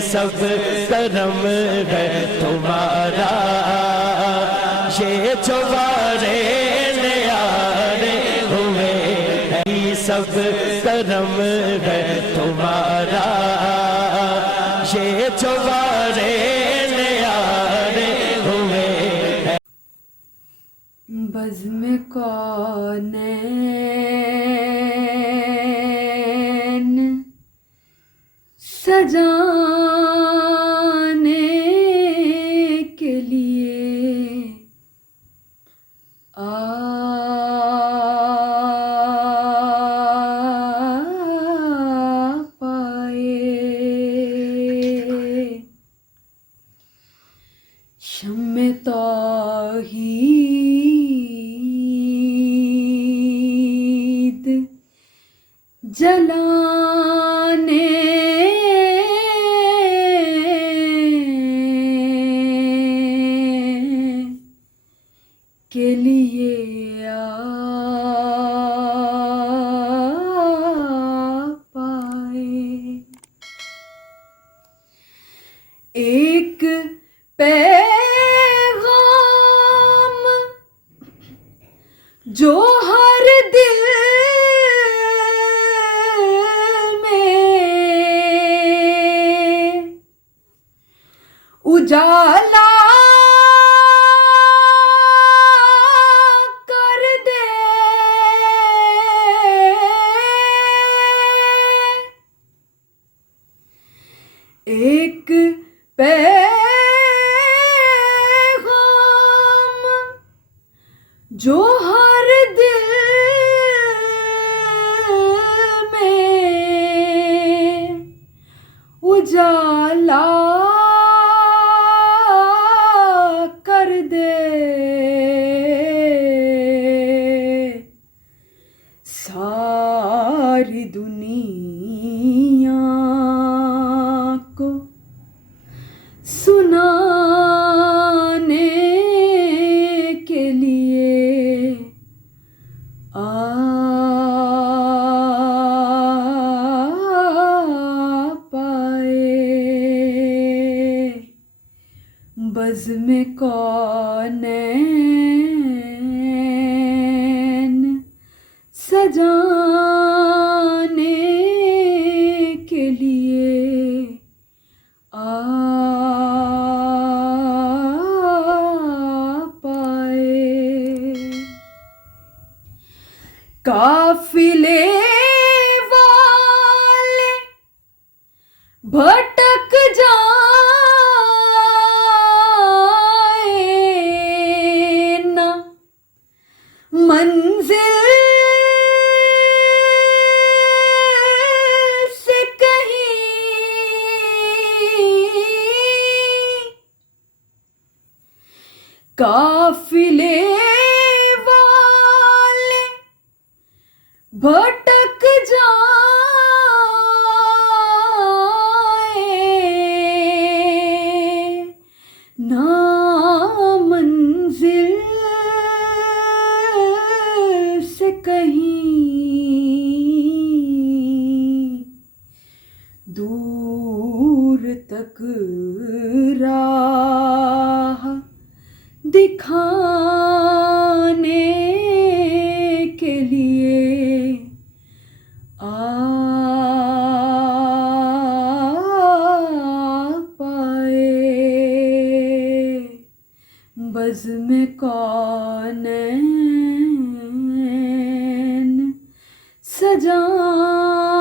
सब करम है तुम्हारा, ये जो वारे न्यारे हुए हैं सब करम है तुम्हारा, ये जो वारे न्यारे हुए हैं। बज़्म कौनैन सजाने के लिए आ पाए, शम्मे तौहीद जलाने के लिए आ पाए। एक पैगाम जो हर दिल में उजाला कर दे, एक पैगाम जो हर दिल में उजाला कर दे, सारी दुनिया को सुनाने के लिए आ पाए। बज़्म कौनैन सजाने के लिए आ पाए। काफिले वाले भटक जाए ना मंजिल से कहीं, काफिले वाले भटक जाए ना मंजिल से कहीं, दूर तक राह दिखाने के लिए आ पाए। बज़्म कौनैन सजाने